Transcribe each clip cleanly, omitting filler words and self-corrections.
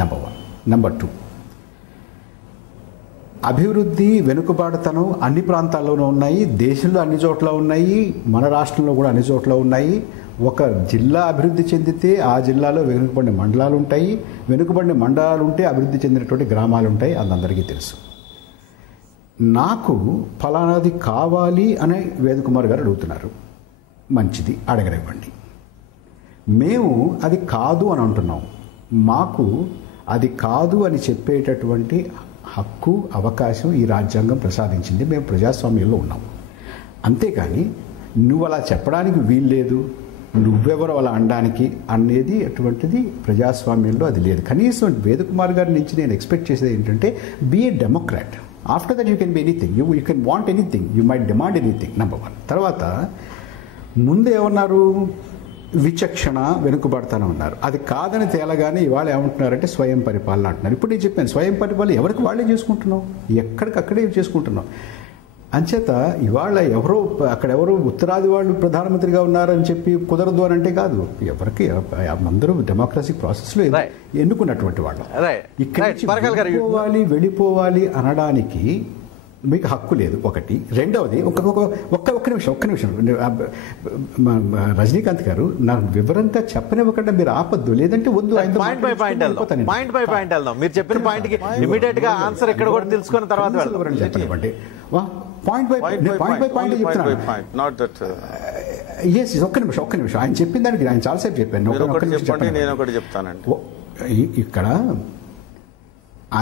Number 1. Number 2, అభివృద్ధి వెనుకబాటుతనం అన్ని ప్రాంతాల్లోనూ ఉన్నాయి, దేశంలో అన్ని చోట్ల ఉన్నాయి, మన రాష్ట్రంలో కూడా అన్ని చోట్ల ఉన్నాయి. ఒక జిల్లా అభివృద్ధి చెందితే ఆ జిల్లాలో వెనుకబడిన మండలాలు ఉంటాయి, వెనుకబడిన మండలాలు ఉంటే అభివృద్ధి చెందినటువంటి గ్రామాలు ఉంటాయి. అది అందరికీ తెలుసు. నాకు ఫలానాది కావాలి అని వేదకుమార్ గారు అడుగుతున్నారు. మంచిది, అడగనివ్వండి. మేము అది కాదు అని అంటున్నాం. మాకు అది కాదు అని చెప్పేటటువంటి హక్కు, అవకాశం ఈ రాజ్యాంగం ప్రసాదించింది. మేము ప్రజాస్వామ్యంలో ఉన్నాం. అంతేకాని నువ్వు అలా చెప్పడానికి వీల్లేదు, నువ్వెవరో అలా అనడానికి అనేది అటువంటిది ప్రజాస్వామ్యంలో అది లేదు. కనీసం వేదకుమార్ గారి నుంచి నేను ఎక్స్పెక్ట్ చేసేది ఏంటంటే, be a democrat. After that you can be anything, you can want anything, you might demand anything. Number 1. తర్వాత ముందు ఏమన్నారు, విచక్షణ వెనుకబడతానే ఉన్నారు. అది కాదని తేలగానే ఇవాళ ఏమంటున్నారంటే స్వయం పరిపాలన అంటున్నారు. ఇప్పుడు నేను చెప్పాను, స్వయం పరిపాలన ఎవరికి వాళ్ళే చేసుకుంటున్నాం, ఎక్కడికక్కడే చేసుకుంటున్నాం. అంచేత ఇవాళ అక్కడెవరో ఉత్తరాది వాళ్ళు ప్రధానమంత్రిగా ఉన్నారని చెప్పి కుదరదు అని అంటే కాదు. ఎవరికి అందరూ డెమోక్రసీ ప్రాసెస్లో ఎన్నుకున్నటువంటి వాళ్ళు. ఇక్కడ వెళ్ళిపోవాలి అనడానికి మీకు హక్కు లేదు. ఒకటి. రెండవది, ఒక్క నిమిషం రజనీకాంత్ గారు నాకు వివరంగా చెప్పనివ్వకుండా మీరు ఆపద్దు, లేదంటే వద్దు. పాయింట్ బై పాయింట్ వెళ్దాం. మీరు చెప్పిన పాయింట్ కి ఇమిడియట్ గా ఆన్సర్ ఎక్కడ కూడా తెలుసుకున్న తర్వాత చెప్పనివ్వండి. పాయింట్ బై పాయింట్ చెప్తున్నాను. ఒక్క నిమిషం ఆయన చెప్పిన దానికి ఆయన చాలాసేపు చెప్పాను. ఇక్కడ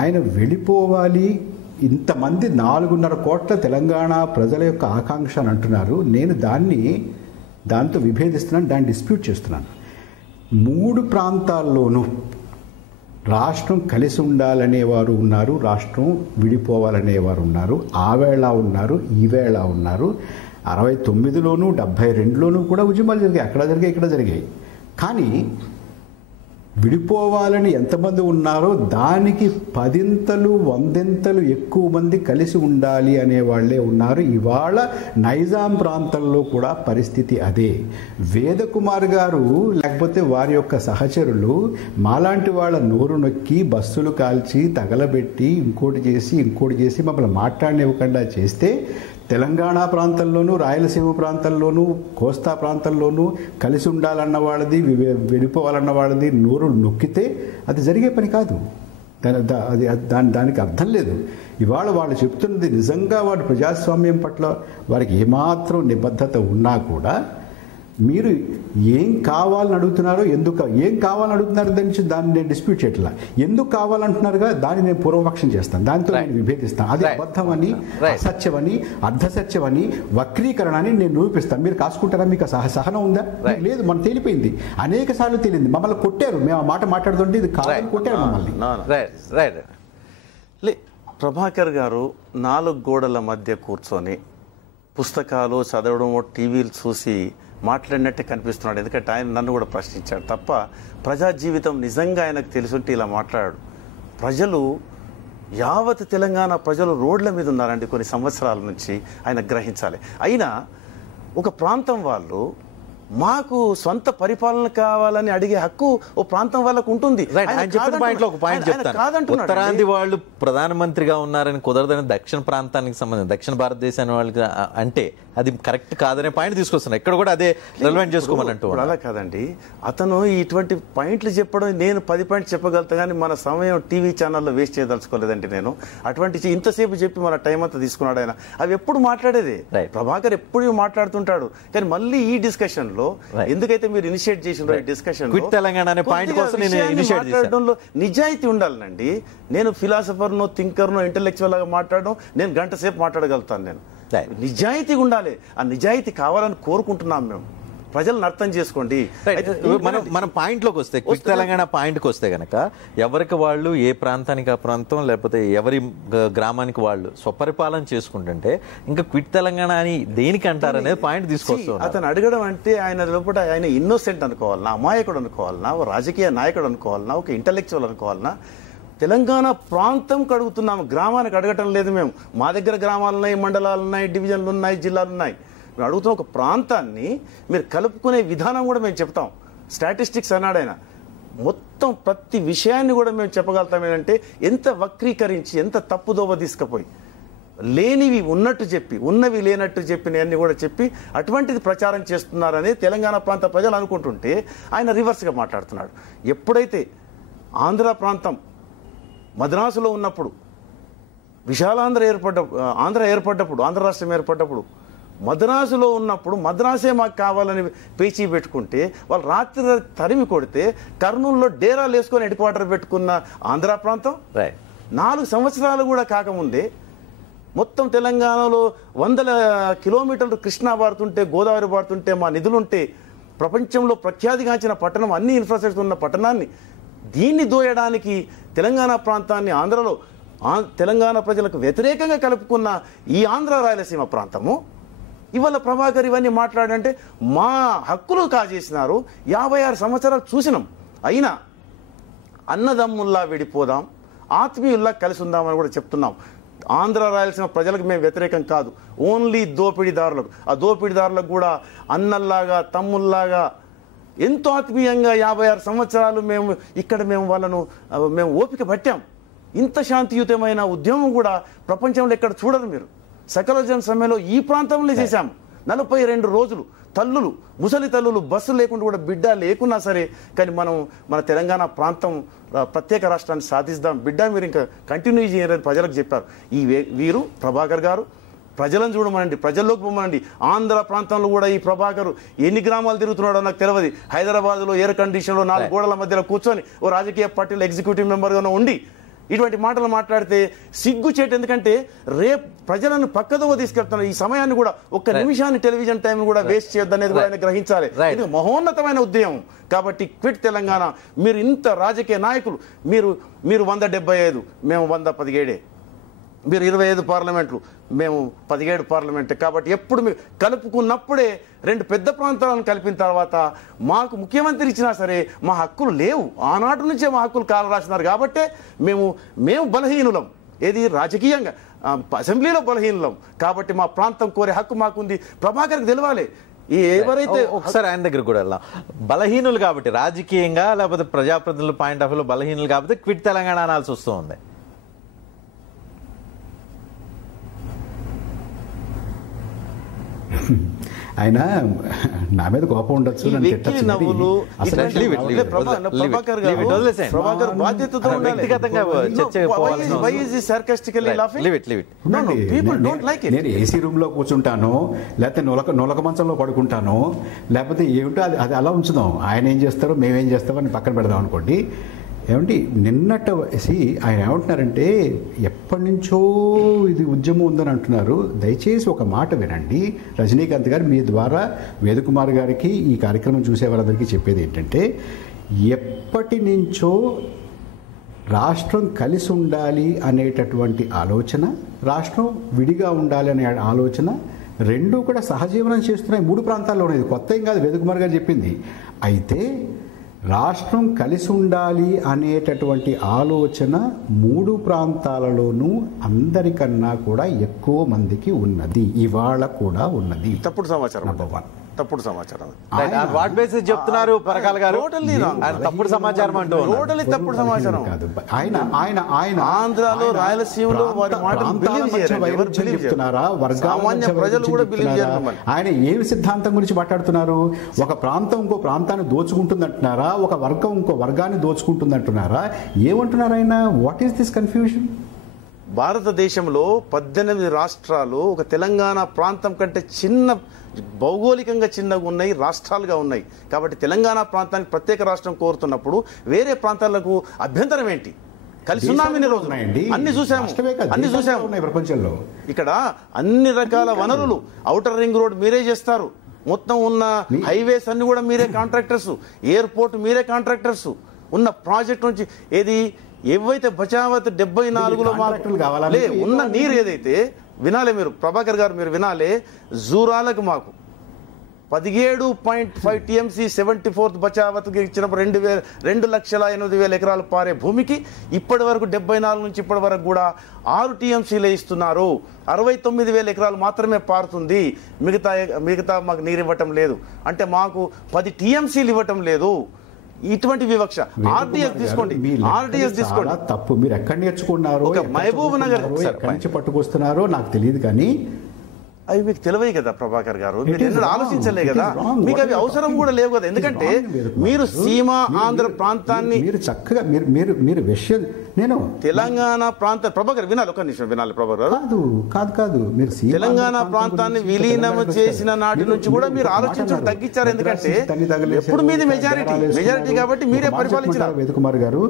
ఆయన వెళ్ళిపోవాలి, ఇంతమంది 4.5 కోట్ల తెలంగాణ ప్రజల యొక్క ఆకాంక్ష అని అంటున్నారు. నేను దాంతో విభేదిస్తున్నాను, దాన్ని డిస్ప్యూట్ చేస్తున్నాను. 3 ప్రాంతాల్లోనూ రాష్ట్రం కలిసి ఉండాలనేవారు ఉన్నారు, రాష్ట్రం విడిపోవాలనేవారు ఉన్నారు. ఆ వేళ ఉన్నారు, ఈ వేళ ఉన్నారు. 69లోనూ 72లోనూ కూడా ఉద్యమాలు జరిగాయి, అక్కడ జరిగాయి, ఇక్కడ జరిగాయి. కానీ విడిపోవాలని ఎంతమంది ఉన్నారో దానికి 10ంతలు 100ంతలు ఎక్కువ మంది కలిసి ఉండాలి అనేవాళ్లే ఉన్నారు. ఇవాళ నైజాం ప్రాంతంలో కూడా పరిస్థితి అదే. వేదకుమార్ గారు లేకపోతే వారి యొక్క సహచరులు మాలాంటి వాళ్ళ నోరు నొక్కి, బస్సులు కాల్చి, తగలబెట్టి, ఇంకోటి చేసి మమ్మల్ని మాట్లాడనివ్వకుండా చేస్తే తెలంగాణ ప్రాంతంలోనూ, రాయలసీమ ప్రాంతంలోనూ, కోస్తా ప్రాంతంలోనూ కలిసి ఉండాలన్న వాళ్ళది, విడిపోవాలన్న వాళ్ళది నోరు నొక్కితే అది జరిగే పని కాదు. దానికి అర్థం లేదు. ఇవాళ వాళ్ళు చెప్తున్నది నిజంగా వాడు ప్రజాస్వామ్యం పట్ల వారికి ఏమాత్రం నిబద్ధత ఉన్నా కూడా మీరు ఏం కావాలని అడుగుతున్నారో, ఏం కావాలని అడుగుతున్నారు దాన్ని నేను డిస్ప్యూట్ చేయట్లా. ఎందుకు కావాలంటున్నారుగా దాన్ని నేను పూర్వపక్షం చేస్తాను, దాంతో నేను విభేదిస్తాను. అది అబద్ధమని, అసత్యమని, అర్ధసత్యమని, వక్రీకరణ అని నేను నిరూపిస్తాను. మీరు కాసుకుంటారా? మీకు సహనం ఉందా? లేదు. మనం తేలిపోయింది, అనేక సార్లు తేలింది. మమ్మల్ని కొట్టారు, మేము ఆ మాట మాట్లాడుతుంటే ఇది కావాలని కొట్టారు మమ్మల్ని. ప్రభాకర్ గారు 4 గోడల మధ్య కూర్చొని పుస్తకాలు చదవడం, టీవీలు చూసి మాట్లాడినట్టే కనిపిస్తున్నాడు. ఎందుకంటే ఆయన నన్ను కూడా ప్రశ్నించాడు తప్ప ప్రజా జీవితం నిజంగా ఆయనకు తెలుసుంటే ఇలా మాట్లాడాడు. ప్రజలు యావత్ తెలంగాణ ప్రజలు రోడ్ల మీద ఉన్నారండి కొన్ని సంవత్సరాల నుంచి, ఆయన గ్రహించాలి. అయినా ఒక ప్రాంతం వాళ్ళు మాకు సొంత పరిపాలన కావాలని అడిగే హక్కు ఓ ప్రాంతం వాళ్ళకు ఉంటుంది. ఉత్తరాంధ్ర వాళ్ళు ప్రధానమంత్రిగా ఉన్నారని కుదరదని దక్షిణ ప్రాంతానికి సంబంధించి దక్షిణ భారతదేశాన్ని వాళ్ళకి అంటే అది కరెక్ట్ కాదనే పాయింట్ తీసుకొస్తున్నారు. ఇక్కడ కూడా అదే రిలవెంట్ చేసుకోమనంటూ. అలా కాదండి, అతను ఇటువంటి పాయింట్లు చెప్పడం, నేను 10 పాయింట్లు చెప్పగలుగుతా కానీ మన సమయం టీవీ ఛానల్లో వేస్ట్ చేయదలుచుకోలేదండి. నేను అటువంటి ఇంతసేపు చెప్పి మన టైం అంతా తీసుకున్నాడు ఆయన. అవి ఎప్పుడు మాట్లాడేది ప్రభాకర్ ఎప్పుడు మాట్లాడుతుంటాడు. కానీ మళ్ళీ ఈ డిస్కషన్ లో ఎందుకైతే మీరు ఇనిషియేట్ చేసిన ఈ డిస్కషన్ మాట్లాడడంలో నిజాయితీ ఉండాలనండి. నేను ఫిలాసఫర్నో, థింకర్నో, ఇంటెలెక్చువల్ లాగా మాట్లాడడం, నేను గంట సేపు మాట్లాడగలుగుతాను. నేను నిజాయితీగా ఉండాలి. ఆ నిజాయితీ కావాలని కోరుకుంటున్నాం మేము. ప్రజలను అర్థం చేసుకోండి. మన పాయింట్లోకి వస్తే, క్విక్ తెలంగాణ పాయింట్కి వస్తే కనుక ఎవరికి వాళ్ళు ఏ ప్రాంతానికి ఆ ప్రాంతం, లేకపోతే ఎవరి గ్రామానికి వాళ్ళు స్వపరిపాలన చేసుకుంటుంటే ఇంకా క్విక్ తెలంగాణ అని దేనికి అంటారనేది పాయింట్ తీసుకొస్తాం. అతను అడగడం అంటే ఆయన లోపల ఆయన ఇన్నోసెంట్ అనుకోవాలన్నా, అమాయకుడు అనుకోవాలన్నా, రాజకీయ నాయకుడు అనుకోవాలన్నా, ఒక ఇంటలెక్చువల్ అనుకోవాలన్నా, తెలంగాణ ప్రాంతం అడుగుతున్నాము, గ్రామానికి అడగటం లేదు మేము. మా దగ్గర గ్రామాలు ఉన్నాయి, మండలాలు ఉన్నాయి, డివిజన్లు ఉన్నాయి, జిల్లాలు ఉన్నాయి. మేము అడుగుతున్న ఒక ప్రాంతాన్ని మీరు కలుపుకునే విధానం కూడా మేము చెప్తాం. స్టాటిస్టిక్స్ అన్నాడు ఆయన. మొత్తం మొత్తం ప్రతి విషయాన్ని కూడా మేము చెప్పగలుగుతాం ఏంటంటే ఎంత వక్రీకరించి ఎంత తప్పుదోవ తీసుకుపోయి లేనివి ఉన్నట్టు చెప్పి ఉన్నవి లేనట్టు చెప్పినవన్నీ కూడా చెప్పి అటువంటిది ప్రచారం చేస్తున్నారని తెలంగాణ ప్రాంత ప్రజలు అనుకుంటుంటే ఆయన రివర్స్గా మాట్లాడుతున్నాడు. ఎప్పుడైతే ఆంధ్ర ప్రాంతం మద్రాసులో ఉన్నప్పుడు విశాలాంధ్ర ఏర్పడ్డప్పుడు ఆంధ్ర రాష్ట్రం ఏర్పడ్డప్పుడు మద్రాసులో ఉన్నప్పుడు మద్రాసే మాకు కావాలని పేచీ పెట్టుకుంటే వాళ్ళు రాత్రి తరిమి కొడితే కర్నూలులో డేరాలు వేసుకొని హెడ్ క్వార్టర్ పెట్టుకున్న ఆంధ్ర ప్రాంతం 4 సంవత్సరాలు కూడా కాకముందే మొత్తం తెలంగాణలో 100 కిలోమీటర్లు కృష్ణా పారుతుంటే గోదావరి పారుతుంటే మా నిధులుంటే ప్రపంచంలో ప్రఖ్యాతిగాంచిన పట్టణం అన్ని ఇన్ఫ్రాస్ట్రక్చర్ ఉన్న పట్టణాన్ని దీన్ని దోయడానికి తెలంగాణ ప్రాంతాన్ని ఆంధ్రలో తెలంగాణ ప్రజలకు వ్యతిరేకంగా కలుపుకున్న ఈ ఆంధ్ర రాయలసీమ ప్రాంతము ఇవాళ ప్రభాకర్ ఇవన్నీ మాట్లాడంటే మా హక్కులు కాజేసినారు. 56 సంవత్సరాలు చూసినాం. అయినా అన్నదమ్ముల్లా విడిపోదాం, ఆత్మీయుల్లా కలిసి ఉందామని కూడా చెప్తున్నాం. ఆంధ్ర రాయలసీమ ప్రజలకు మేము వ్యతిరేకం కాదు, ఓన్లీ దోపిడీదారులకు. ఆ దోపిడీదారులకు కూడా అన్నల్లాగా తమ్ముల్లాగా ఎంతో ఆత్మీయంగా 56 సంవత్సరాలు మేము వాళ్ళను ఓపిక పట్టాం. ఇంత శాంతియుతమైన ఉద్యమం కూడా ప్రపంచంలో ఎక్కడ చూడరు మీరు. సకలజన సమ్మెలో ఈ ప్రాంతంలో చేశాము. 42 రోజులు తల్లులు ముసలి తల్లులు బస్సు లేకుండా కూడా బిడ్డ లేకున్నా సరే కానీ మన తెలంగాణ ప్రాంతం ప్రత్యేక రాష్ట్రాన్ని సాధిస్తాం బిడ్డ మీరు ఇంకా కంటిన్యూ చేయాలని ప్రజలకు చెప్పారు. వీరు ప్రభాకర్ గారు ప్రజలను చూడమనండి, ప్రజల్లోకి పోమనండి. ఆంధ్ర ప్రాంతంలో కూడా ఈ ప్రభాకర్ ఎన్ని గ్రామాలు తిరుగుతున్నాడో నాకు తెలియదు. హైదరాబాద్లో ఎయిర్ కండిషన్లో 4 గోడల మధ్యలో కూర్చొని ఓ రాజకీయ పార్టీలో ఎగ్జిక్యూటివ్ మెంబర్గానే ఉండి ఇటువంటి మాటలు మాట్లాడితే సిగ్గుచేటు. ఎందుకంటే రేపు ప్రజలను పక్కదోవ తీసుకెళ్తున్నారు. ఈ సమయాన్ని కూడా ఒక్క నిమిషాన్ని టెలివిజన్ టైం కూడా వేస్ట్ చేయొద్దు అనేది కూడా ఆయన గ్రహించాలి. ఇది మహోన్నతమైన ఉద్యమం. కాబట్టి క్విట్ తెలంగాణ. మీరు ఇంత రాజకీయ నాయకులు మీరు 175, మేము 117, మీరు 25 పార్లమెంట్లు, మేము 17 పార్లమెంట్. కాబట్టి ఎప్పుడు మీరు కలుపుకున్నప్పుడే 2 పెద్ద ప్రాంతాలను కలిపిన తర్వాత మాకు ముఖ్యమంత్రి ఇచ్చినా సరే మా హక్కులు లేవు. ఆనాటి నుంచే మా హక్కులు కాల రాసినారు. కాబట్టే మేము బలహీనులం. ఏది రాజకీయంగా అసెంబ్లీలో బలహీనులం. కాబట్టి మా ప్రాంతం కోరే హక్కు మాకుంది. ప్రభాకర్కి తెలవాలి. ఎవరైతే ఒకసారి ఆయన దగ్గర కూడా వెళ్దాం. బలహీనులు కాబట్టి రాజకీయంగా లేకపోతే ప్రజాప్రతినిధుల పాయింట్ ఆఫ్ వ్యూలో బలహీనులు కాబట్టి క్విట్ తెలంగాణ అనాల్సి వస్తూ ఉంది. ఆయన నా మీద కోపం ఉండొచ్చు, నేను ఏసీ రూమ్ లో కూర్చుంటాను, లేకపోతే నొలక మంచంలో పడుకుంటాను, లేకపోతే ఏమిటో అది అలా ఉంచుదాం. ఆయన ఏం చేస్తారో మేమేం చేస్తామో అని పక్కన పెడదాం అనుకోండి. ఏమంటే నిన్నట్టేసి ఆయన ఏమంటున్నారంటే ఎప్పటి నుంచో ఇది ఉద్యమం ఉందని అంటున్నారు. దయచేసి ఒక మాట వినండి రజనీకాంత్ గారు, మీ ద్వారా వేదకుమార్ గారికి ఈ కార్యక్రమం చూసే వాళ్ళందరికీ చెప్పేది ఏంటంటే ఎప్పటి నుంచో రాష్ట్రం కలిసి ఉండాలి అనేటటువంటి ఆలోచన, రాష్ట్రం విడిగా ఉండాలి అనే ఆలోచన రెండూ కూడా సహజీవనం చేస్తున్నాయి 3 ప్రాంతాల్లోనే. ఇది కొత్త ఏం కాదు, వేదకుమార్ గారు చెప్పింది. అయితే రాష్ట్రం కలిసి ఉండాలి అనేటటువంటి ఆలోచన 3 ప్రాంతాలలోనూ అందరికన్నా కూడా ఎక్కువ మందికి ఉన్నది, ఇవాళ కూడా ఉన్నది. తప్పుడు సమాచారం. తప్పుడు సమాచారం వాట్ బేసిస్ చెప్తున్నారు పరకాల గారు? తప్పుడు సమాచారం అంటూ టోటల్లీ తప్పుడు సమాచారం కాదు. ఆయన ఆంధ్రాలో రాయలసీమలో వారి మాటలు చెప్తున్నారా? సామాన్య ప్రజలు కూడా బిలీవ్ చేయరు. ఆయన ఏమి సిద్ధాంతం గురించి మాట్లాడుతున్నారు? ఒక ప్రాంతం ఇంకో ప్రాంతాన్ని దోచుకుంటుంది అంటున్నారా? ఒక వర్గం ఇంకో వర్గాన్ని దోచుకుంటుంది అంటున్నారా? ఏమంటున్నారు ఆయన? What is this confusion? భారతదేశంలో 18 రాష్ట్రాలు ఒక తెలంగాణ ప్రాంతం కంటే భౌగోళికంగా చిన్నగా ఉన్నాయి, రాష్ట్రాలుగా ఉన్నాయి. కాబట్టి తెలంగాణ ప్రాంతానికి ప్రత్యేక రాష్ట్రం కోరుతున్నప్పుడు వేరే ప్రాంతాలకు అభ్యంతరం ఏంటి? కలిసి ఉన్నామని రోజు అన్ని చూసాము ప్రపంచంలో. ఇక్కడ అన్ని రకాల వనరులు, ఔటర్ రింగ్ రోడ్ మీరే చేస్తారు, మొత్తం ఉన్న హైవేస్ అన్ని కూడా మీరే కాంట్రాక్టర్స్, ఎయిర్పోర్ట్ మీరే కాంట్రాక్టర్స్. ఉన్న ప్రాజెక్ట్ నుంచి ఏవైతే బచావత్ 74లో ఉన్న నీరు ఏదైతే వినాలే మీరు, ప్రభాకర్ గారు మీరు వినాలే. జూరాలకు మాకు 17.5 TMC 74th బచావత్కి ఇచ్చినప్పుడు 2,08,000 ఎకరాలు పారే భూమికి ఇప్పటి వరకు 74 నుంచి ఇప్పటి వరకు కూడా 6 TMCలే ఇస్తున్నారు. 69,000 ఎకరాలు మాత్రమే పారుతుంది. మిగతా మాకు నీరు ఇవ్వటం లేదు. అంటే మాకు 10 TMCలు ఇవ్వటం లేదు. ఇటువంటి వివక్ష. ఆర్డీఎస్ తీసుకోండి, ఆర్డీఎస్ తీసుకోండి. తప్పు. మీరు ఎక్కడ నేర్చుకున్నారో, మహబూబ్ నగర్ ఎక్కడి నుంచి పట్టుకొస్తున్నారో నాకు తెలియదు, కానీ అవి మీకు తెలివై కదా ప్రభాకర్ గారు, మీరు ఎన్నడూ ఆలోచించలే కదా, మీకు అవి అవసరం కూడా లేవు కదా. ఎందుకంటే మీరు సీమ ఆంధ్ర ప్రాంతాన్ని మీరు చక్కగా మీరు విషయం నేను తెలంగాణ ప్రాంత ప్రభాకర్ వినాలి, ఒక నిమిషం వినాలి ప్రభాకర్ గారు. కాదు మీరు తెలంగాణ ప్రాంతాన్ని విలీనం చేసిన నాటి నుంచి కూడా మీరు ఆలోచించడం తగ్గించారు. ఎందుకంటే ఎప్పుడు మీది మెజారిటీ కాబట్టి మీరే పరిపాలించారు. వేదకుమార్ గారు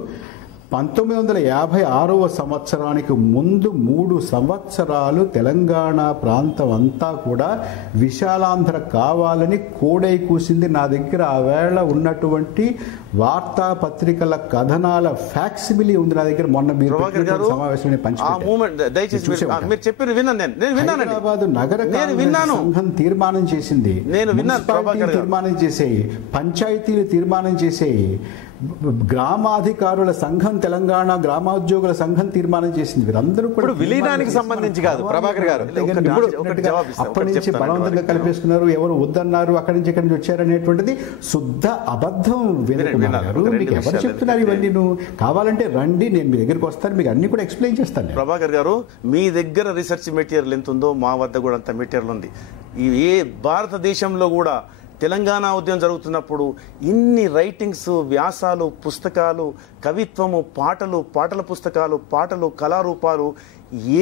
1956వ సంవత్సరానికి ముందు 3 సంవత్సరాలు తెలంగాణ ప్రాంతం అంతా కూడా విశాలాంధ్ర కావాలని కోడై కూసింది. నా దగ్గర ఆ వేళ ఉన్నటువంటి వార్తాపత్రికల కథనాల ఫ్యాక్సిమిలీ ఉంది నా దగ్గర. మొన్న మీరు సమావేశం హైదరాబాద్ నగర సంఘం తీర్మానం చేసింది, తీర్మానం చేసేయి, పంచాయతీలు తీర్మానం చేసేయి, గ్రామాధికారుల సంఘం, తెలంగాణ గ్రామోద్యోగుల సంఘం తీర్మానం చేసింది. వీరందరూ కూడా విలీనానికి సంబంధించి కాదు ప్రభాకర్ గారు, అప్పటి నుంచి బలవంతంగా కలిపేసుకున్నారు, ఎవరు వద్దన్నారు, అక్కడి నుంచి ఇక్కడి నుంచి వచ్చారనేటువంటిది శుద్ధ అబద్ధం. గారు మీకు ఎవరు చెప్తున్నారు ఇవన్నీ? నువ్వు కావాలంటే రండి, నేను మీ దగ్గరికి వస్తాను, మీకు అన్ని కూడా ఎక్స్ప్లెయిన్ చేస్తాను. ప్రభాకర్ గారు మీ దగ్గర రీసెర్చ్ మెటీరియల్ ఎంత ఉందో మా వద్ద కూడా అంత మెటీరియల్ ఉంది. ఏ భారతదేశంలో కూడా తెలంగాణ ఉద్యమం జరుగుతున్నప్పుడు ఇన్ని రైటింగ్స్, వ్యాసాలు, పుస్తకాలు, కవిత్వము, పాటల పుస్తకాలు, పాటలు, కళారూపాలు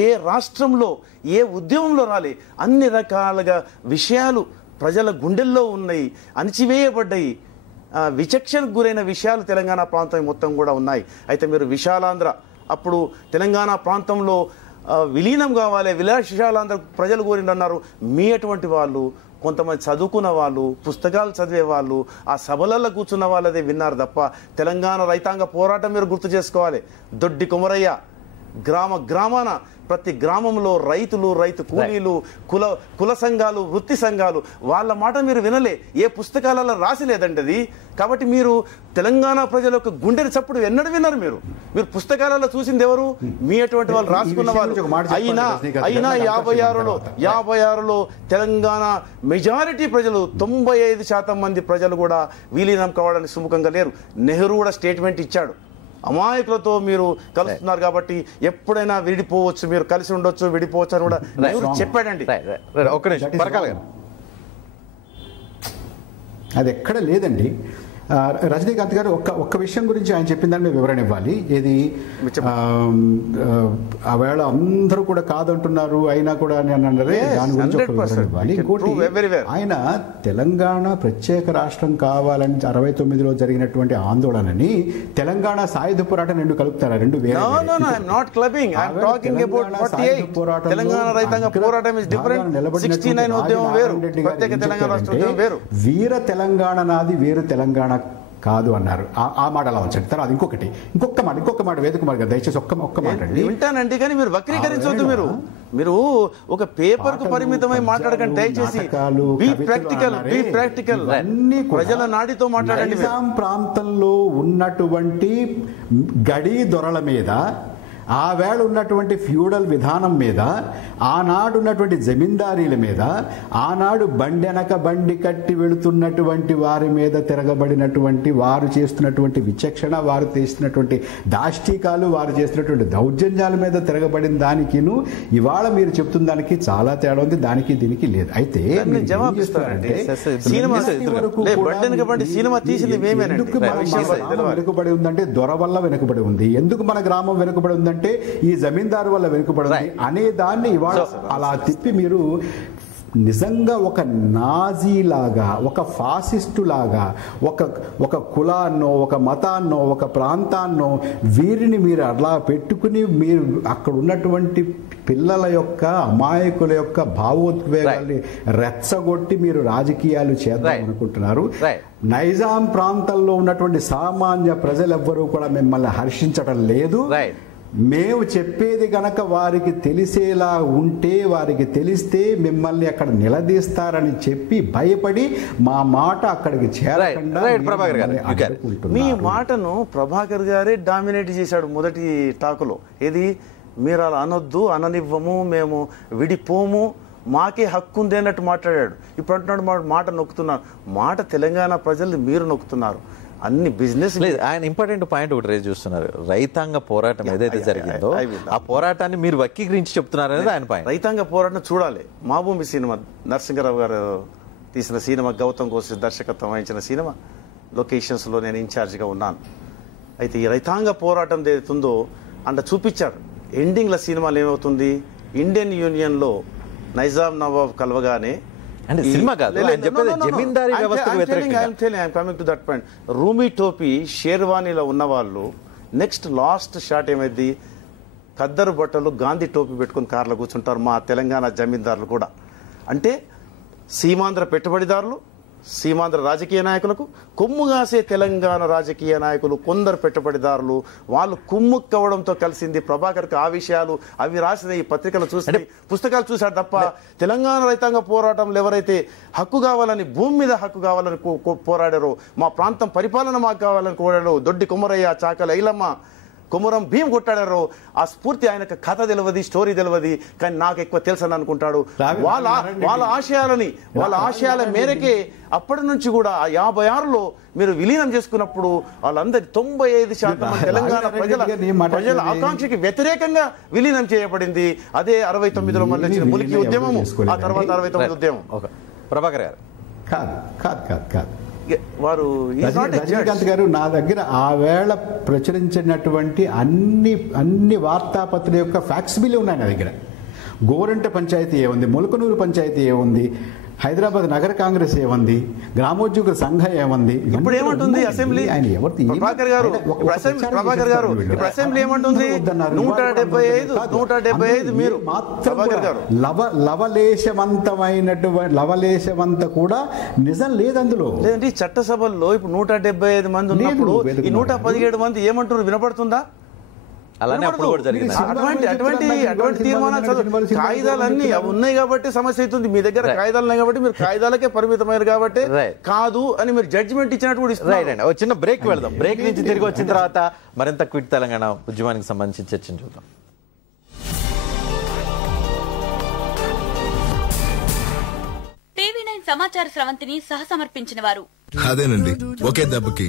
ఏ రాష్ట్రంలో ఏ ఉద్యమంలో రాలే. అన్ని రకాలుగా విషయాలు ప్రజల గుండెల్లో ఉన్నాయి, అణిచివేయబడ్డాయి, విచక్షణకు గురైన విషయాలు తెలంగాణ ప్రాంతం మొత్తం కూడా ఉన్నాయి. అయితే మీరు విశాలాంధ్ర అప్పుడు తెలంగాణ ప్రాంతంలో విలీనం కావాలి, విశాలాంధ్ర ప్రజలు కోరిందన్నారు. మీ అటువంటి వాళ్ళు, కొంతమంది చదువుకున్న వాళ్ళు, పుస్తకాలు చదివే వాళ్ళు, ఆ సభలలో కూర్చున్న వాళ్ళదే విన్నారు తప్ప తెలంగాణ రైతాంగ పోరాటం మీరు గుర్తు చేసుకోవాలి. దొడ్డి కొమరయ్య గ్రామాన ప్రతి గ్రామంలో రైతులు, రైతు కూలీలు, కుల సంఘాలు, వృత్తి సంఘాలు, వాళ్ళ మాట మీరు వినలే, ఏ పుస్తకాలలో రాసిలేదండి అది. కాబట్టి మీరు తెలంగాణ ప్రజల యొక్క గుండెని చప్పుడు ఎన్నడూ విన్నారు? మీరు పుస్తకాలలో చూసింది ఎవరు? మీ అటువంటి వాళ్ళు రాసుకున్న వాళ్ళు. అయినా 56లో తెలంగాణ మెజారిటీ ప్రజలు 95% మంది ప్రజలు కూడా విలీనం కావడానికి సుముఖంగా లేరు. నెహ్రూ కూడా స్టేట్మెంట్ ఇచ్చాడు, అమాయకులతో మీరు కలుస్తున్నారు కాబట్టి ఎప్పుడైనా విడిపోవచ్చు, మీరు కలిసి ఉండొచ్చు, విడిపోవచ్చు అని కూడా చెప్పాడండి. అది ఎక్కడ లేదండి. రజనీకాంత్ గారు ఒక్క విషయం గురించి ఆయన చెప్పిన దాన్ని వివరణ ఇవ్వాలి. ఏది ఆవేళ అందరూ కూడా కాదంటున్నారు, అయినా కూడా అన్నారే, దాని గురించి ఒక వివరణ ఇవ్వాలి. ఇంకోటి, ఆయన తెలంగాణ ప్రత్యేక రాష్ట్రం కావాలని 69లో జరిగినటువంటి ఆందోళనని తెలంగాణ సాయుధ పోరాటం రెండు కలుపుతారా? రెండు వేరే వీర తెలంగాణ నాది, వేరు తెలంగాణ కాదు అన్నారు. ఆ మాట అలా ఉంచండి. తర్వాత ఇంకొక మాట వేదకుమార్ గారు దయచేసి ఒక్క మాట అండి. వింటానండి, కానీ మీరు వక్రీకరించవద్దు. మీరు ఒక పేపర్ కు పరిమితమై మాట్లాడకండి దయచేసి. ప్రాక్టికల్ ప్రజల నాడితో మాట్లాడండి. నిజాం ప్రాంతంలో ఉన్నటువంటి గడీ దొరల మీద, ఆ వేళ ఉన్నటువంటి ఫ్యూడల్ విధానం మీద, ఆనాడు ఉన్నటువంటి జమీందారీల మీద, ఆనాడు బండెనక బండి కట్టి వెళుతున్నటువంటి వారి మీద తిరగబడినటువంటి, వారు చేస్తున్నటువంటి విచక్షణ, వారు చేస్తున్నటువంటి దాష్టికాలు, వారు చేస్తున్నటువంటి దౌర్జన్యాల మీద తిరగబడిన దానికిను ఇవాళ మీరు చెప్తున్న దానికి చాలా తేడా ఉంది. దానికి దీనికి లేదు. అయితే వెనుకబడి ఉందంటే దొర వల్ల వెనుకబడి ఉంది. ఎందుకు మన గ్రామం వెనుకబడి ఉందంటే ఈ జమీందారు వల్ల వెనుకబడింది అనే దాన్ని ఇవాళ అలా తిప్పి మీరు నిజంగా ఒక నాజీలాగా, ఒక ఫాసిస్టు లాగా, ఒక కులాన్నో, ఒక మతాన్నో, ఒక ప్రాంతాన్నో వీరిని మీరు అలా పెట్టుకుని మీరు అక్కడ ఉన్నటువంటి పిల్లల యొక్క, అమాయకుల యొక్క భావోద్వేగాల్ని రెచ్చగొట్టి మీరు రాజకీయాలు చేద్దాం అనుకుంటున్నారు. నైజాం ప్రాంతంలో ఉన్నటువంటి సామాన్య ప్రజలెవ్వరూ కూడా మిమ్మల్ని హర్షించడం లేదు. మేము చెప్పేది గనక వారికి తెలిసేలా ఉంటే, వారికి తెలిస్తే మిమ్మల్ని అక్కడ నిలదీస్తారని చెప్పి భయపడి మా మాట అక్కడికి చేరకుండా మీ మాటను ప్రభాకర్ గారే డామినేట్ చేశాడు మొదటి టాకులో. ఏది, మీరు అలా అనొద్దు, అననివ్వము, మేము విడిపోము, మాకే హక్కు ఉంది అన్నట్టు మాట్లాడాడు. ఇప్పుడు అంటున్నాడు మాట నొక్కుతున్నారు. మాట తెలంగాణ ప్రజల్ని మీరు నొక్కుతున్నారు. అన్ని బిజినెస్ లేదు, ఆయన ఇంపార్టెంట్ పాయింట్ ఒకటి రేజ్ చూస్తున్నారు. రైతాంగ పోరాటం ఏదైతే జరిగిందో ఆ పోరాటాన్ని మీరు వక్రీకరించి చెప్తున్నారు అనేది ఆయన పాయింట్. రైతాంగ పోరాటం చూడాలి. మాభూమి సినిమా నరసింహరావు గారు తీసిన సినిమా, గౌతమ్ కోసి దర్శకత్వం వహించిన సినిమా లొకేషన్స్లో నేను ఇన్ఛార్జిగా ఉన్నాను. అయితే ఈ రైతాంగ పోరాటం ఏదైతుందో అంత చూపించారు. ఎండింగ్ల సినిమాలు ఏమవుతుంది, ఇండియన్ యూనియన్లో నైజాం నవాబ్ కలవగానే అంటే సినిమా కాదు, ఆయన చెప్పేది జమీందారీ వ్యవస్థకు వ్యతిరేకంగా. Coming to that point, Rumi టోపీ షేర్వానీలో ఉన్న వాళ్ళు నెక్స్ట్ లాస్ట్ షాట్ ఏమైంది, ఖద్దరు బట్టలు గాంధీ టోపీ పెట్టుకుని కార్లో కూర్చుంటారు మా తెలంగాణ జమీందారులు కూడా. అంటే సీమాంధ్ర పెట్టుబడిదారులు, సీమాంధ్ర రాజకీయ నాయకులకు కొమ్ముగాసే తెలంగాణ రాజకీయ నాయకులు, కొందరు పెట్టుబడిదారులు వాళ్ళు కుమ్ముక్కవడంతో కలిసింది ప్రభాకర్కి. ఆ విషయాలు అవి రాసిన ఈ పత్రికలు చూసి పుస్తకాలు చూశాడు తప్ప తెలంగాణ రైతాంగ పోరాటంలో ఎవరైతే హక్కు కావాలని, భూమి మీద హక్కు కావాలని పోరాడారో, మా ప్రాంతం పరిపాలన మాకు కావాలని కోరాడో, దొడ్డి కుమ్మరయ్య, చాకల ఐలమ్మ, కొమురం భీం కొట్టాడారో, ఆ స్ఫూర్తి ఆయనకు కథ తెలియదు, స్టోరీ తెలియదు, కానీ నాకు ఎక్కువ తెలుసు అని అనుకుంటాడు. వాళ్ళ ఆశయాల మేరకే అప్పటి నుంచి కూడా 56లో మీరు విలీనం చేసుకున్నప్పుడు వాళ్ళందరి 95% తెలంగాణ ప్రజల ఆకాంక్షకి వ్యతిరేకంగా విలీనం చేయబడింది. అదే 69లో మళ్ళీ వచ్చిన ములికి ఉద్యమము, ఆ తర్వాత 69 ఉద్యమం. ప్రభాకర్ గారు కాదు వారు రజనీకాంత్ గారు నా దగ్గర ఆ వేళ ప్రచురించినటువంటి అన్ని వార్తాపత్రిక యొక్క ఫ్యాక్సిబిల్ ఉన్నాయి నా దగ్గర. గోరంట పంచాయతీ ఏముంది, ములకనూరు పంచాయతీ ఏముంది, హైదరాబాద్ నగర కాంగ్రెస్ ఏముంది, గ్రామోద్యోగుల సంఘం ఏముంది. ఇప్పుడు ఏమంటుంది అసెంబ్లీ? ప్రభాకర్ గారు ఇప్పుడు అసెంబ్లీ ఏమంటుంది? 175 మీరు లవలేశమంత కూడా నిజం లేదు అందులో. లేదంటే చట్టసభల్లో ఇప్పుడు 175 మంది ఉన్నప్పుడు ఈ 117 మంది ఏమంటారు వినపడుతుందా? అలానే అప్పుడు కూడా జరిగింది. అటువంటి తీర్మానాలు కాయిదాలన్నీ అవి ఉన్నాయి కాబట్టి సమస్య అవుతుంది. మీ దగ్గర కాయిదాలు ఉన్నాయి కాబట్టి మీరు కాయిదాలకే పరిమితమైనరు కాబట్టి కాదు అని మీరు జడ్జిమెంట్ ఇచ్చినట్టు కూడా ఇస్తున్నారు. చిన్న బ్రేక్ వెళ్దాం. బ్రేక్ నుంచి తిరిగి వచ్చిన తర్వాత మరింత క్విట్ తెలంగాణ ఉద్యమానికి సంబంధించి చర్చించుకుందాం. టీవీ9 సమాచార స్రవంతిని సహసమర్పించిన వారు అదేనండి, ఒకే దెబ్బకి